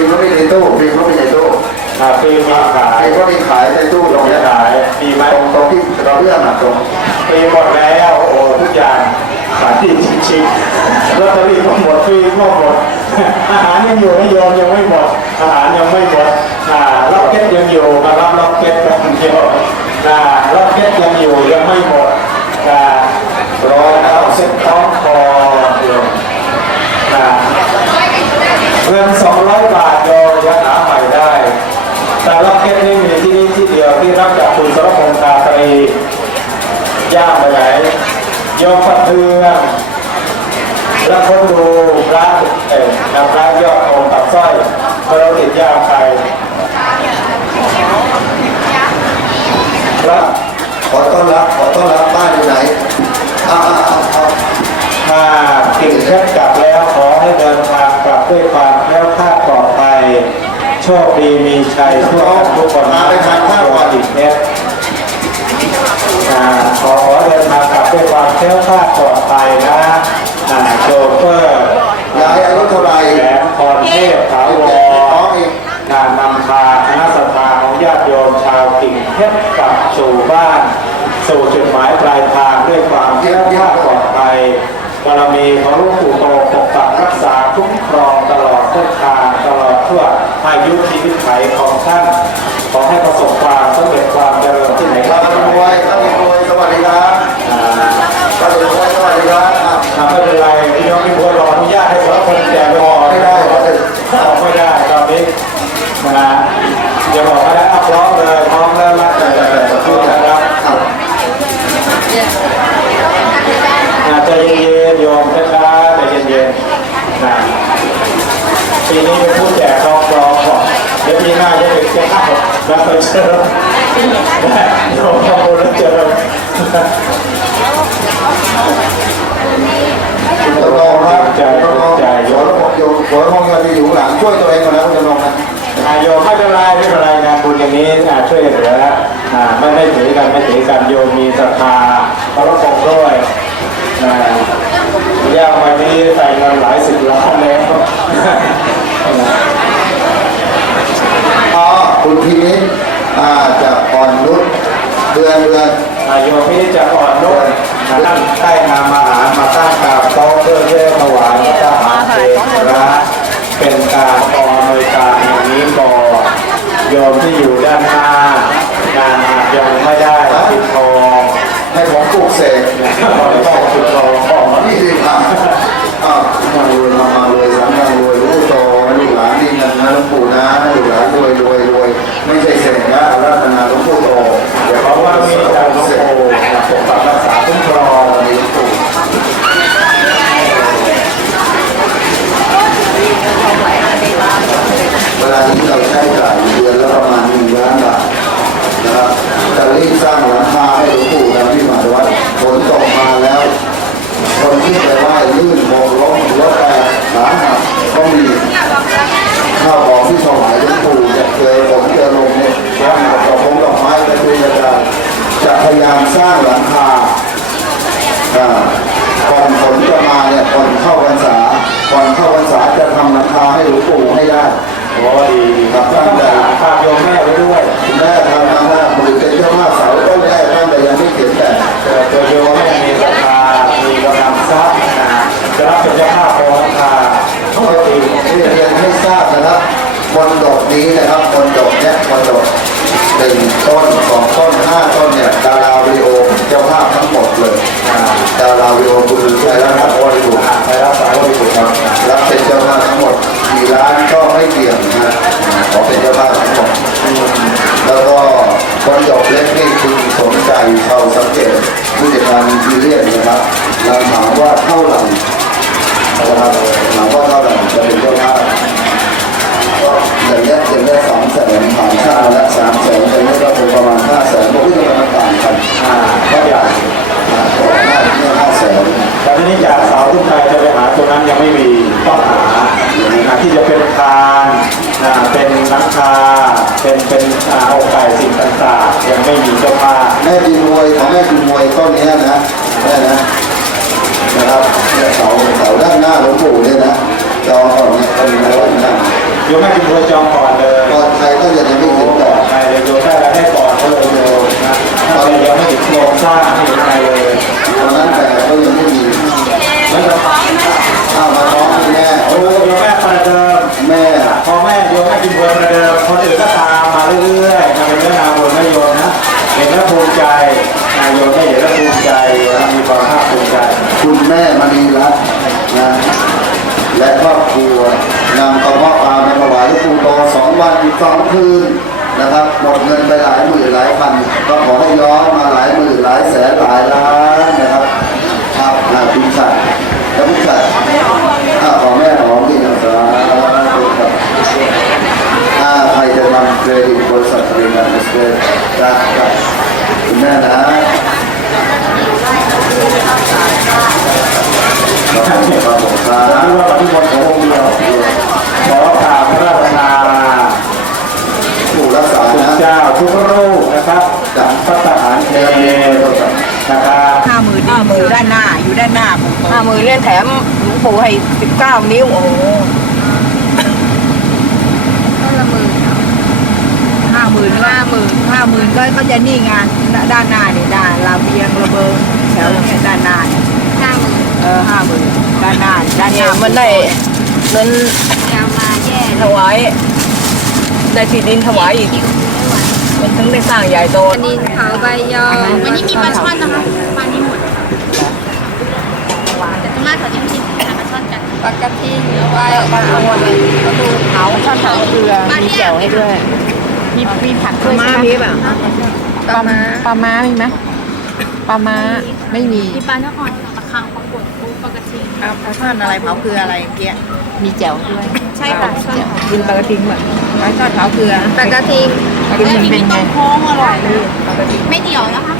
ล์มก็ไม่ในตู้ฟิล์มก็ไม่ในตู้อ่าฟิล์มมีขายฟิล์มก็มีขายในตู้ตรงมีเนี้ยขายมีไหมตรงตรงที่เราเลือกอะตรงฟิล์มหมดแล้วโอ้โหทุกอย่างขายที่ชิคๆลอตเตอรี่ก็หมดฟิล์มก็หมดอาหารยังอยู่ไม่ยอมยังไม่หมดอาหารยังไม่หมดอ่าล็อกเก็ตยังอยู่มารับล็อกเก็ตแบบเดียวอ่าล็อกเก็ตยังอยู่ยังไม่หมดอ่ารอแล้วเซ็ตท้องคออยู่อ่า เงิน 200 บาทโยยังหาใหม่ได้ แต่ล็อกเก็ตนี่มีที่นี่ที่เดียวที่รับจากคุณสรพงษ์ทาตรีย่างไปไหนโยมประเทืองแล้วคนดูร้านเอ๋นำร้านยอดโองตับสร้อยเราติดยาไปรับขอต้อนรับขอต้อนรับ คดีมีชัยทั่วกันทุกคนมาไปทานข้าวก่อนติดเพชรอ่าขอขอเดินทางกลับด้วยความแคล้วคลาดปลอดภัยนะอ่าโชเฟอร์ยายอายุเท่าไหร่แหลมพรเทพถาวรน้องอีกงานนำพาคณะสัตยาของญาติโยมชาวกิ่งเพชรกลับสู่บ้าน สู่จุดหมายปลายทางด้วยความแคล้วคลาดปลอดภัยบารมีของหลูกปู่โตปกปักรักษาคุ้มครองตลอดเส้นทางตลอดทั่วอา ยุชีวิตไขของท่านขอให้ประสบความสำเร็จความเจริญที่ไหนก็ข้าวได้รวยข้าวรวยสวัสดีครับอ่าข้าวรวยสวัสดีครับอะอ่าไม่เป็นไรพี่น้องพี่บัวรออนุญาตให้สารคนแจกไปออกไม่ได้ออกไม่ได้ตอนนี้นะฮะอย่าบอกไม่ได้อัพร้อมเลยพร้อมแล้วรักแต่แต่พูดนะครับอะอาจจะเย็นๆโยมช้าๆใจเย็นๆนะปีนี้เป็นผู้แจกรอง ปีหน้าจะเป็นแก้วแล้วไปเจอนะโยมขอบคุณแล้วเจอคุณตะลองครับใจะลองใจโยหัวมระบบโยมหัวระบบจะอยู่หลังช่วยตัวเองก่อนนะคุณตะลองนะโยมไม่เป็นไรไม่เป็นไรงานบุญอย่างนี้ช่วยเหลือไม่ไม่ถือกันไม่ถือกันโยมมีศรัทธาเคารพปกด้วยนะย่างวันนี้ใส่เงินหลายสิบล้ ร้างหลังคาอ่าก่อนฝนจะมาเนี่ยก่อนเข้าพรรษาก่อนเข้าพรรษาจะทำหลังคาให้หลวงปู่ให้ได้โอ้ดีดีครับตั้งแต่ภาพโยมแม่ไว้ด้วยคุณแม่ทำนะฮะมือเป็นเจ้าภาพเสาต้นแรกตั้งแต่ยังไม่เขียนแต่เกิดตัวโยมแม่มีศรัทธามีกำลังทรัพย์นะจะรับเป็นเจ้าภาพของราคาเขาก็ตีเรียนเรียนให้ทราบนะครับมนดกนี้นะครับมนดกเนี่ยมนดกหนึ่งต้นสองต้น เกี่ยงนะขอเป็นเจ้าภาพทั้งหมดแล้วก็คนดอกเล็กนี่คุณสมใจชาสังเกตผู้จัดการทีเรียนนะครับเราถามว่าเท่าไหร่นะครับถามว่าเท่าไหร่จะเป็นเจ้าภาพก็อย่างนี้ยอย่างนี้สองแสนผ่านค่าและสามแสนอย่างนี้ก็เป็นประมาณห้าแสนพวกที่จะมาต่างกันอ่าก็ใหญ่นะก่อนหน้านี้ห้าแสนแต่ทีนี้จากสาทุกใครจะไปหาตัวนั้นยังไม่มีต้องหา ที่จะเป็นคานอ่าเป็นหลังคาเป็นเป็นอ่าอกไก่สิ่งต่างๆยังไม่มีเจ้าภาพแม่ดินมวยของแม่ดินมวยต้นเนี้ยนะแม่นะนะครับเนี่ยเสาเสาด้านหน้าหลวงปู่เนี่ยนะจอก่อนเนี่ยต้นไม้นะโยมแม่กินบัวจองก่อนเลยก่อนใครก็จะยังไม่ถึงก่อนใครเลยโยมได้แล้วให้ก่อนก็เลยโยมนะตอนนี้ยังไม่ถึงโครงสร้างไม่ถึงใครเลยตอนนั้นแต่ก็ยั มณีรัตน์นะและครอบครัวนำกระเพาะปลามาถวายหลวงปู่โตสองวันอีกสองคืนนะครับหมดเงินไปหลายหมื่นหลายพันก็ขอให้ย้อนมาหลายหมื่นหลายแสนหลายล้านนะครับครับนาคุณชัดและคุณชัดข้าขอแม่ของที่นักษาครับถ้าใครจะนำเครดิตบริษัทเรียนการเกษตรจากคุณแม่นะ ครับครับผมครัผมบคิดว่าปฏิบัติขององค์เดียวขอกราบพระราชนาผู้รักษาคุณนะเจ้าทุกรูปนะครับจากพระทหารเองนะครับห้าหมื่นห้าหมื่นด้านหน้าอยู่ด้านหน้าห้าหมื่นเล่นแถมหลวงปู่ให้สิบเก้านิ้วโอ้ห้าหมื่นห้าหมื่นห้าหมื่นก็ก็จะนี่ไงด้านหน้าเนี่ยด้านลาเบียงระเบิงแถวเนี่ยด้านหน้า เนี่ยห้าหมื่นเออห้าหมื่นด้านหน้าด้านหเนี่น้ายมันได้เงินยาวมาแย่ถวายได้ที่ดินถวายอีกคิวไม่ไหวมันถึงได้สร้างใหญ่โตอันนี้เขาใบยอวันนี้มีปลาช่อนนะคะปลานี้หมดแต่ตรงหน้าเขาจะมีปลาช่อนกันปลากระทิงเอาไว้ปลาหมดเลยก็ดูเขาช่อนเขาเกลือมีแจ่วให้ด้วยมีมีผักปลาม้ามีเปล่าปลาม้าปลาม้ามีไหมปลาม้าไม่มีมีปลาเนื้ออ่อนปลาคังปลากดปูปลากระทิงเอาปลาช่อนอะไรเผาเกลืออะไรเกี้ยมีแจ่วด้วยใช่ค่ะช่อนกินปลากระทิงแบบปลาช่อนเผาเกลือปลากระทิงปลากระทิงมีเป็นไงต้มโค้งอร่อยเลยปลากระทิงไม่เหนียวนะคะ